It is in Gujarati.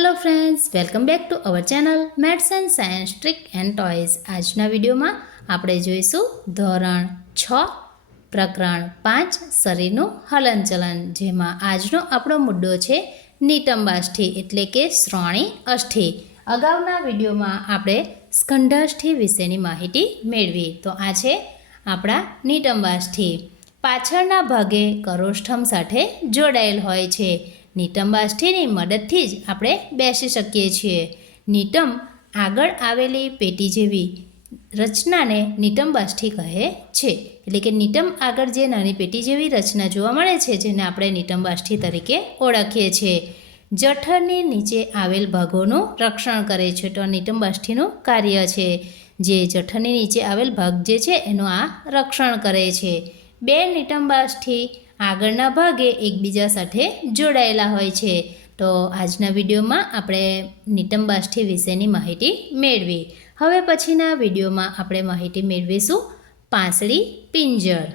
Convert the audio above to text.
Hello friends, welcome back to our channel maths and science trick and toys. आजना वीडियो में આપણે જોઈશું ધોરણ 6 પ્રકરણ 5 શરીરનું હલનચલન, જેમાં આજનો આપણો મુદ્દો છે નિતંબાષ્ઠી એટલે કે શ્રોણી અષ્ઠી। અગાઉના વિડીયોમાં આપણે સ્કંધાષ્ઠી વિશેની માહિતી મેળવી, તો આ છે આપણા નિતંબાષ્ઠી। પાછળના ભાગે કરોષ્ઠમ સાથે જોડાયેલ હોય છે। નિતંબાષ્ઠીની મદદથી જ આપણે બેસી શકીએ છીએ। નિતંબ આગળ આવેલી પેટી જેવી રચનાને નિતંબાષ્ઠી કહે છે, એટલે કે નિતંબ આગળ જે નાની પેટી જેવી રચના જોવા મળે છે જેને આપણે નિતંબાષ્ઠી તરીકે ઓળખીએ છીએ। જઠરની નીચે આવેલ ભાગોનું રક્ષણ કરે છે, તો આ નિતંબાષ્ઠીનું કાર્ય છે, જે જઠરની નીચે આવેલ ભાગ જે છે એનું આ રક્ષણ કરે છે। બે નિતંબાષ્ઠી આગળના ભાગે એકબીજા સાથે જોડાયેલા હોય છે। તો આજના વિડીયોમાં આપણે નિતંબાષ્ઠી વિશેની માહિતી મેળવી। હવે પછીના વિડીયોમાં આપણે માહિતી મેળવીશું પાંસળી પિંજર।